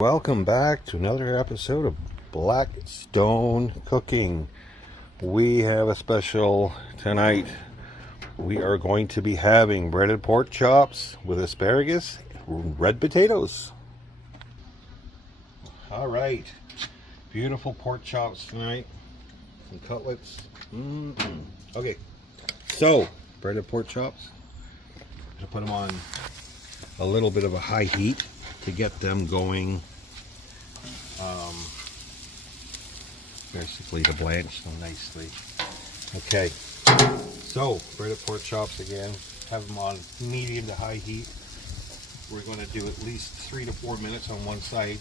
Welcome back to another episode of Blackstone Cooking. We have a special tonight. We are going to be having breaded pork chops with asparagus and red potatoes. All right, beautiful pork chops tonight. Some cutlets. Okay, so breaded pork chops. I'm gonna put them on a little bit of a high heat to get them going, basically to blanch them nicely. Okay, so breaded pork chops again, have them on medium to high heat. We're going to do at least 3 to 4 minutes on one side,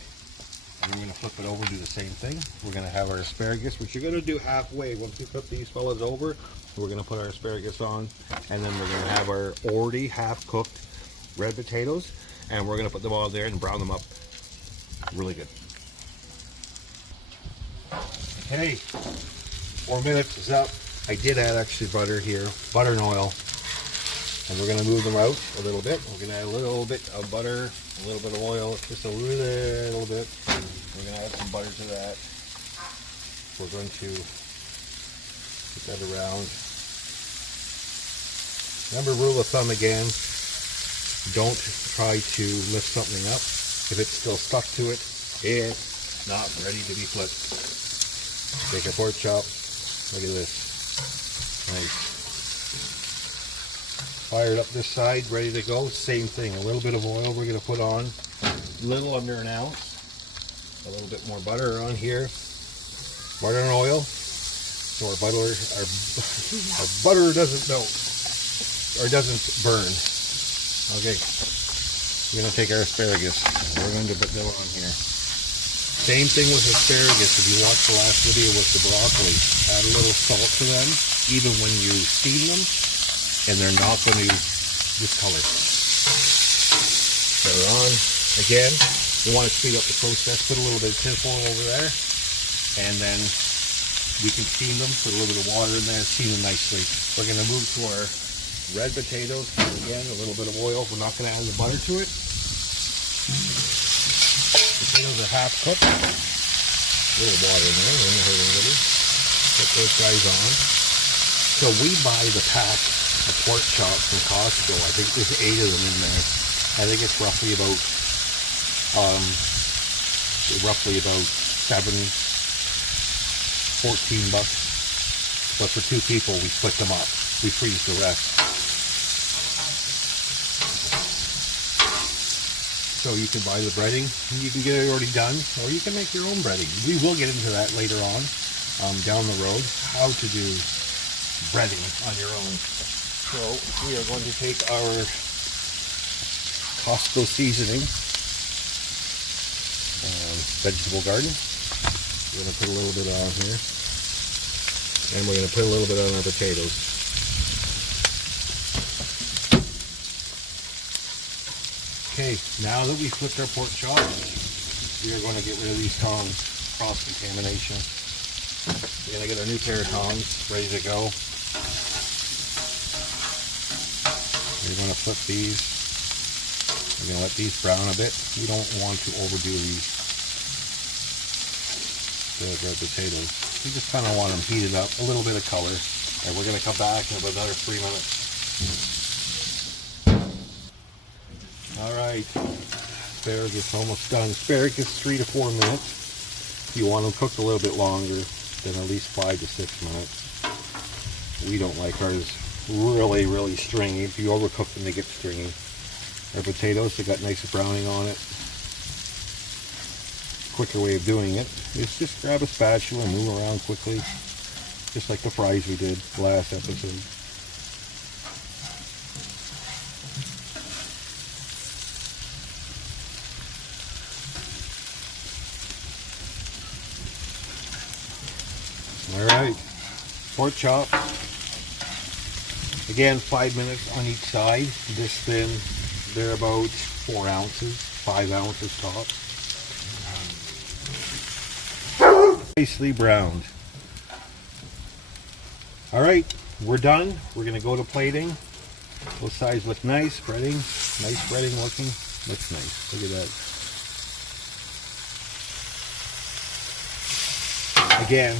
and we're going to flip it over and do the same thing. We're going to have our asparagus, which you're going to do halfway. Once we flip these fellas over, we're going to put our asparagus on, and then we're going to have our already half-cooked red potatoes, and we're going to put them all there and brown them up really good. Okay, 4 minutes is up. I did add actually butter here, butter and oil, and we're going to move them out a little bit. We're going to add a little bit of butter, a little bit of oil, just a little bit. We're going to add some butter to that. We're going to put that around. Remember, rule of thumb again, don't try to lift something up. If it's still stuck to it, it's not ready to be flipped. Take a pork chop. Look at this. Nice. Fire it up this side, ready to go. Same thing. A little bit of oil we're going to put on. A little under an ounce. A little bit more butter on here. Butter and oil. So our butter doesn't melt or doesn't burn. Okay. We're going to take our asparagus. We're going to put that on here. Same thing with asparagus. If you watched the last video with the broccoli, add a little salt to them, even when you steam them, and they're not going to discolor. Put it on. Again, you want to speed up the process. Put a little bit of tin foil over there, and then we can steam them. Put a little bit of water in there, steam them nicely. We're going to move to our red potatoes. Again, a little bit of oil. We're not going to add the butter to it. Potatoes are half cooked. A little water in there, won't hurt anybody. Put those guys on. So we buy the pack of pork chops from Costco. I think there's 8 of them in there. I think it's roughly about 14 bucks. But for 2 people, we split them up. We freeze the rest. So you can buy the breading, and you can get it already done, or you can make your own breading. We will get into that later on, down the road, how to do breading on your own. So we are going to take our Costco seasoning, vegetable garden. We're going to put a little bit on here, and we're going to put a little bit on our potatoes. Okay, now that we flipped our pork chops, we are going to get rid of these tongs, cross-contamination. We're going to get our new pair of tongs ready to go. We're going to flip these. We're going to let these brown a bit. We don't want to overdo the red potatoes. We just kind of want them heated up, a little bit of color. And we're going to come back in about another 3 minutes. Alright, asparagus almost done. Asparagus 3 to 4 minutes. If you want them cooked a little bit longer, then at least 5 to 6 minutes. We don't like ours really stringy. If you overcook them, they get stringy. Our potatoes, they got nice browning on it. Quicker way of doing it is just grab a spatula and move around quickly, just like the fries we did last episode. Alright, pork chop. Again, 5 minutes on each side. This thin, they're about 4 ounces, 5 ounces tops. Nicely browned. Alright, we're done. We're going to go to plating. Both sides look nice. Breading, nice breading looking. Looks nice. Look at that. Again,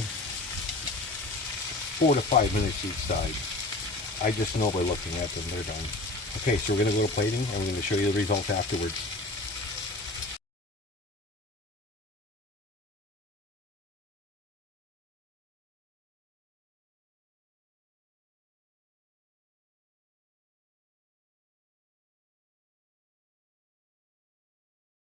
4 to 5 minutes each side. I just know by looking at them, they're done. Okay, so we're going to go to plating, and we're going to show you the results afterwards.